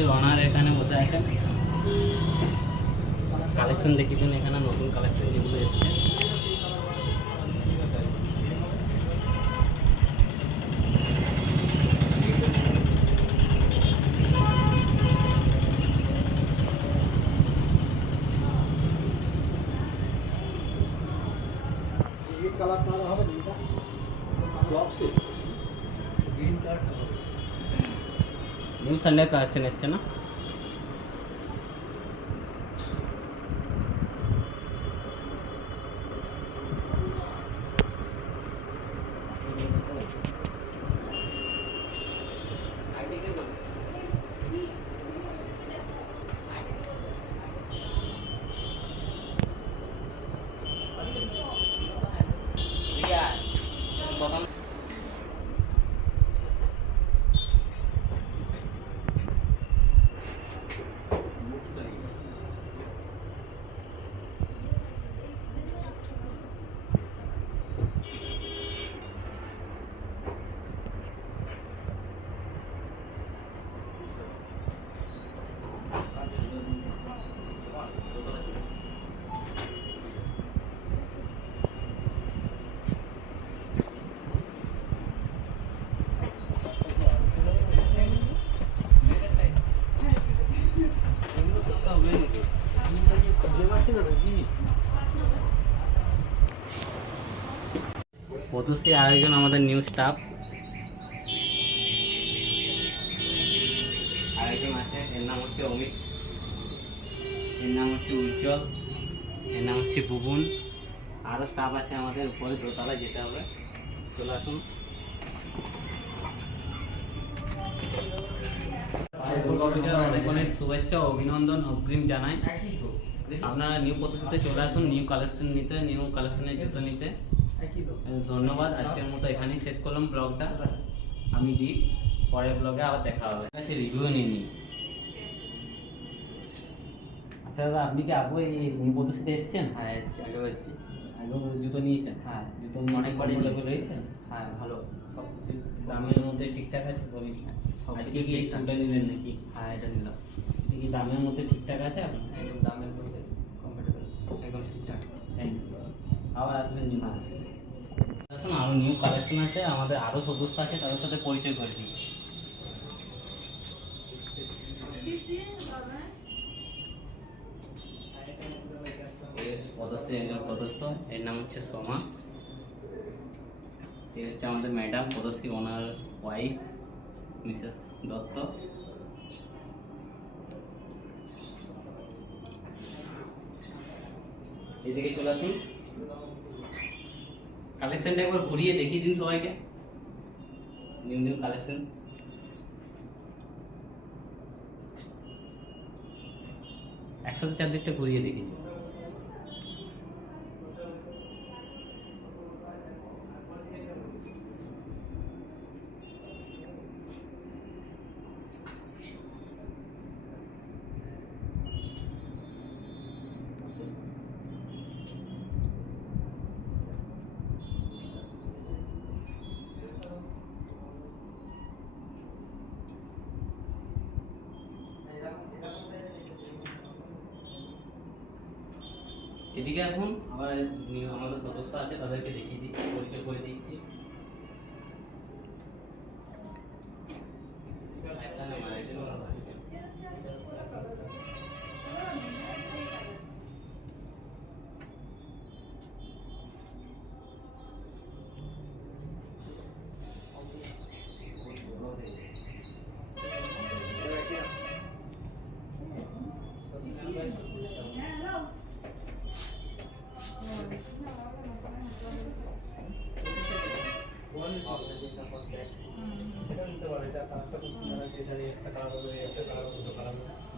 পদশ্রীর honour এখানে বসে আছেন। কালেকশন দেখি দিন, এখানে নতুন কালেকশন যেগুলো এসেছে। নিউ সানডে কালেকশন এসছে না? প্রথম পদশ্রী আরেকজন আমাদের নিউ স্টাফ আরেকজন আছে, এর নাম হচ্ছে অমিত, এর নাম হচ্ছে উজ্জ্বল, এর নাম হচ্ছে বুবুন। আরও স্টাফ আছে আমাদের, উপরে দোতলায় যেতে হবে, চলে আসুন। অনেক অনেক শুভেচ্ছা ও অভিনন্দন অগ্রিম জানাই। আপনারা নিউ পদশ্রীতে চলে আসুন নিউ কালেকশন নিতে, নিউ কালেকশনের জুতো নিতে। ধন্যবাদ, আজকের মতো এখানেই শেষ করলাম ব্লগটা। আমি দীপ, পরের ব্লগে আবার দেখা হবে। আচ্ছা, রিভিউ নিই। আচ্ছা দাদা, আপনি কি আগে এই নিউ পদশ্রীতে এসেছেন? হ্যাঁ এসছি, আগেও এসছি। আগেও জুতো নিয়েছেন? হ্যাঁ জুতো নিয়ে অনেকবারই রয়েছেন? হ্যাঁ ভালো, সব কিছু দামের মধ্যে ঠিকঠাক আছে সবই? সব আজকে কিছু কি এই ঠিকঠাক। শুটা নিলেন নাকি? হ্যাঁ এটা নিলাম। এটা কি দামের মধ্যে ঠিকঠাক আছে আপনার? একদম দামের মধ্যে কমফোর্টেবল, একদম ঠিকঠাক। Thank you. আবার আসবেন নিউ পদশ্রী। আসুন, আরও নিউ কালেকশন আছে, আমাদের আরও সদস্য আছে, তাদের সাথে পরিচয় করে দিই। পদশ্রী একজন সদস্য, এর নাম হচ্ছে সোমা। এ হচ্ছে আমাদের ম্যাডাম পদশ্রী, ওনার ওয়াইফ মিসেস দত্ত। এদিকে চলে আসুন, কালেকশনটা একবার ঘুরিয়ে দেখিয়ে দিন সবাইকে, নিউ নিউ কালেকশন। একসাথে চারদিকটা ঘুরিয়ে দেখি। এদিকে আসুন, আবার আমাদের সদস্য আছে, তাদেরকে দেখিয়ে দিচ্ছি, পরিচয় করে দিচ্ছি।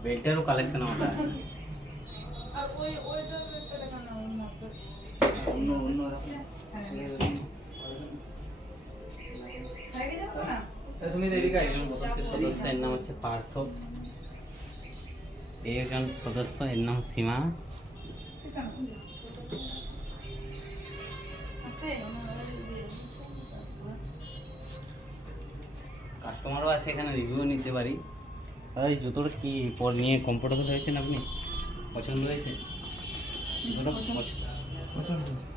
বেল্টেরও কালেকশন আমাদের আছে। একজন সদস্যের নাম হচ্ছে পার্থ, এই একজন সদস্য, এর নাম সীমা। কাস্টমারও আছে এখানে, রিভিউ নিতে পারি। দাদা এই জুতোটা কি নিয়ে কমফোর্টেবল হয়েছেন আপনি? পছন্দ হয়েছে জুতোটা? পছন্দ হয়েছে।